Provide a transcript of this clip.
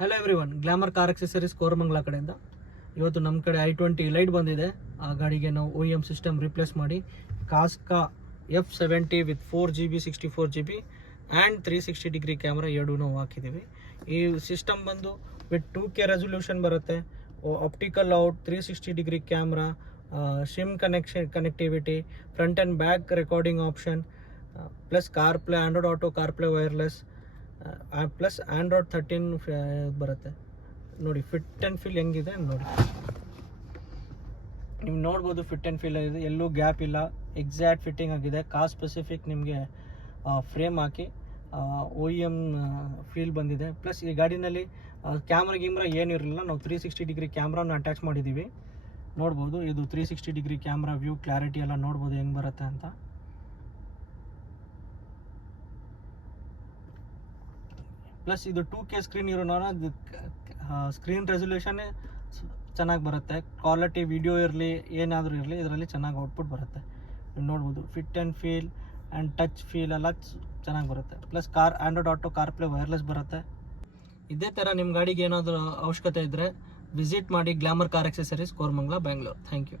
Hello everyone, glamour car accessories Koramangala ಕಡೆಯಿಂದ ಇವತ್ತು ನಮ್ಮ ಕಡೆ i20 ಲೈಟ್ ಬಂದಿದೆ. ಆ ಗಾಡಿಗೆ ನಾವು OEM ಸಿಸ್ಟಮ್ ರಿಪ್ಲೇಸ್ ಮಾಡಿ ಕಾಸ್ಕಾ F70 with 4GB 64GB and 360 degree camera ಎರಡೂ ನಾವು ಹಾಕಿದ್ದೀವಿ. ಈ ಸಿಸ್ಟಮ್ ಬಂದು ವಿತ್ 2K ರೆಸೊಲ್ಯೂಷನ್ ಬರುತ್ತೆ, optical out, 360 degree camera, sim connectivity, front and back recording option, plus CarPlay, Android auto, CarPlay wireless, plus Android 13 ಬರುತ್ತೆ. ನೋಡಿ fit and feel ಹೆಂಗಿದೆ ನೋಡಿ, ನೀವು ನೋಡ್ಬೋದು. ಫಿಟ್ ಆ್ಯಂಡ್ ಫೀಲ್ ಇದೆ, ಎಲ್ಲೂ ಗ್ಯಾಪ್ ಇಲ್ಲ, ಎಕ್ಸಾಕ್ಟ್ ಫಿಟ್ಟಿಂಗ್ ಆಗಿದೆ. ಕಾರ್ ಸ್ಪೆಸಿಫಿಕ್ ನಿಮಗೆ ಫ್ರೇಮ್ ಹಾಕಿ OEM ಫೀಲ್ ಬಂದಿದೆ. ಪ್ಲಸ್ ಈ ಗಾಡಿನಲ್ಲಿ ಕ್ಯಾಮ್ರಾ ಏನಿರಲಿಲ್ಲ, ನಾವು 360 ಡಿಗ್ರಿ ಕ್ಯಾಮ್ರಾನ ಅಟ್ಯಾಚ್ ಮಾಡಿದ್ದೀವಿ. ನೋಡ್ಬೋದು, ಇದು 360 ಡಿಗ್ರಿ ಕ್ಯಾಮ್ರಾ ವ್ಯೂ ಕ್ಲಾರಿಟಿ ಎಲ್ಲ ನೋಡ್ಬೋದು ಹೆಂಗೆ ಬರುತ್ತೆ ಅಂತ. ಪ್ಲಸ್ ಇದು 2K ಸ್ಕ್ರೀನ್ ಇರೋಣ, ಸ್ಕ್ರೀನ್ ರೆಸೊಲ್ಯೂಷನ್ ಚೆನ್ನಾಗಿ ಬರುತ್ತೆ. ಕ್ವಾಲಿಟಿ ವಿಡಿಯೋ ಇರಲಿ ಏನಾದರೂ ಇರಲಿ ಇದರಲ್ಲಿ ಚೆನ್ನಾಗಿ ಔಟ್ಪುಟ್ ಬರುತ್ತೆ. ನೀವು ನೋಡ್ಬೋದು fit and feel and touch feel ಎಲ್ಲ ಚೆನ್ನಾಗಿ ಬರುತ್ತೆ. Plus Android auto, CarPlay wireless ಬರುತ್ತೆ. ಇದೇ ಥರ ನಿಮ್ಮ ಗಾಡಿಗೆ ಏನಾದರೂ ಅವಶ್ಯಕತೆ ಇದ್ದರೆ ವಿಸಿಟ್ ಮಾಡಿ glamour car accessories Koramangala, Bengaluru. Thank you.